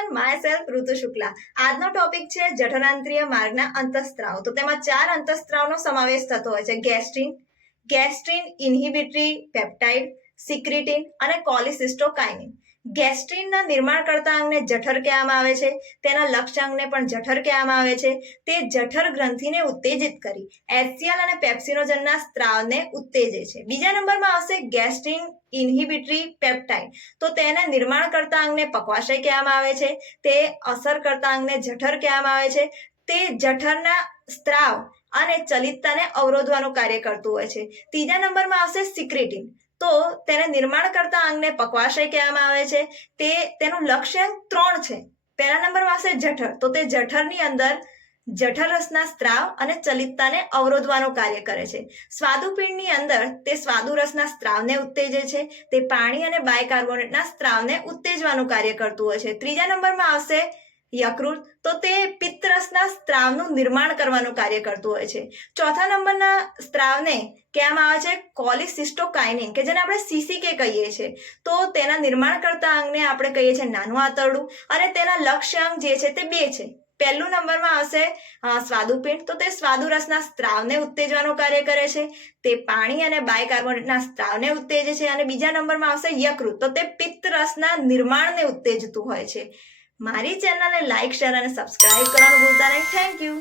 Everyone, my self ઋતુ શુક્લા। આજનો topic છે જઠરાંત્રિય માર્ગના અંતઃસ્ત્રાવ। તો તેમાં 4 અંતઃસ્ત્રાવનો સમાવેશ થતો હોય છે: ગેસ્ટ્રિન, ગેસ્ટ્રિન ઇન્હિબિટરી પેપ્ટાઇડ, સિક્રિટિન અને કોલિસિસ્ટોકાઇનિન। ગેસ્ટ્રિનના નિર્માણ કરતા અંગને જઠર કહેવામાં આવે છે। તેના લક્ષ્ય અંગને પણ જઠર કહેવામાં આવે છે। તે જઠર ગ્રંથિને ઉત્તેજિત કરી એચસીએલ અને પેપ્સિનોજનના સ્ત્રાવને ઉત્તેજે છે। બીજા નંબરમાં આવશે ગેસ્ટ્રિન ઇન્હિબિટરી પેપ્ટાઇડ। તો તેને નિર્માણ કરતા અંગને પક્વાશય કહેવામાં આવે છે। તે અસર કરતા અંગને જઠર કહેવામાં આવે છે। તે જઠરના સ્ત્રાવ અને ચલિતતાને અવરોધવાનું કાર્ય કરતું હોય છે। ત્રીજા નંબરમાં આવશે સિક્રિટિન। તો તેને નિર્માણ કરતા અંગને પક્વાશય કહેવામાં આવે છે। તેનું લક્ષ્ય 3 છે। પહેલા નંબરમાં આવશે જઠર। તો તે જઠરની અંદર જઠર રસના સ્ત્રાવ અને ચલિતતાને અવરોધવાનું કાર્ય કરે છે। સ્વાદુપિંડની અંદર તે સ્વાદુ રસના સ્ત્રાવને ઉત્તેજે છે। તે પાણી અને બાયકાર્બોનેટના સ્ત્રાવને ઉત્તેજવાનું કાર્ય કરતું હોય છે। ત્રીજા નંબરમાં આવશે યકૃત। તો તે પિત્તરસના સ્ત્રાવનું નિર્માણ કરવાનું કાર્ય કરતું હોય છે। ચોથા નંબરના સ્ત્રાવને કહેવામાં આવે છે કોલિસિસ્ટોકાઇનિન, કે જેને આપણે સીસીકે કહીએ છીએ। તો તેના નિર્માણ કરતા અંગને આપણે કહીએ છીએ નાનું આંતરડું, અને તેના લક્ષ્ય અંગ જે છે તે 2 છે। પહેલું નંબરમાં આવશે સ્વાદુપિંડ। તો તે સ્વાદુરસના સ્ત્રાવને ઉત્તેજવાનું કાર્ય કરે છે। તે પાણી અને બાયકાર્બોનેટના સ્ત્રાવને ઉત્તેજે છે। અને બીજા નંબરમાં આવશે યકૃત। તો તે પિત્તરસના નિર્માણને ઉત્તેજતું હોય છે। મારી ચેનલને લાઇક, શેર અને સબસ્ક્રાઇબ કરવાનું ભૂલતા નહીં। Thank you.